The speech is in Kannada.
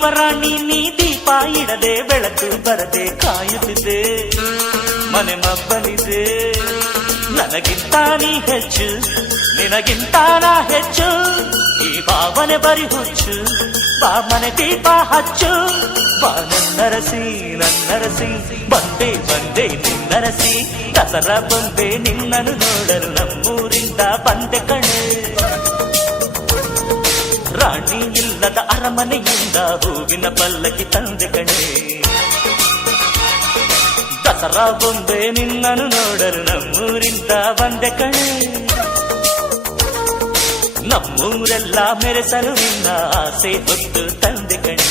ಯುವರಾಣಿ ನೀ ದೀಪ ಇಡದೆ ಬೆಳಕು ಬರದೆ ಕಾಯುತ್ತಿದೆ ಮನೆ ಮಬ್ಬನಿದೆ ನನಗಿಂತ ನೀ ಹೆಚ್ಚು ನಿನಗಿಂತ ನಾ ಹೆಚ್ಚು ಈ ಭಾವನೆ ಬರಿ ಹುಚ್ಚು ಬಾ ಮನೆ ದೀಪ ಹಚ್ಚು ಬಾ ನನ್ನರಸಿ ನನ್ನರಸಿ ಬಂದೆ ಬಂದೆ ನಿನ್ನರಸಿ ದಸರಾ ಬಂದೆ ನಿನ್ನನ್ನು ನೋಡಲು ನಮ್ಮೂರಿಂದ ಬಂದೆ ಕಣೆ ರಾಣಿ ಇಲ್ಲದ ಅರಮನೆಯಿಂದ ಹೂವಿನ ಪಲ್ಲಕ್ಕಿ ತಂದೆ ಕಣೆ ದಸರಾ ಬಂದೆ ನಿನ್ನನ್ನು ನೋಡಲು ನಮ್ಮೂರಿಂದ ಬಂದೆ ಕಣೆ ನಮ್ಮೂರೆಲ್ಲ ಮೆರೆಸಲು ನಿನ್ನ ಆಸೆ ಹೊತ್ತು ತಂದೆ ಕಣೆ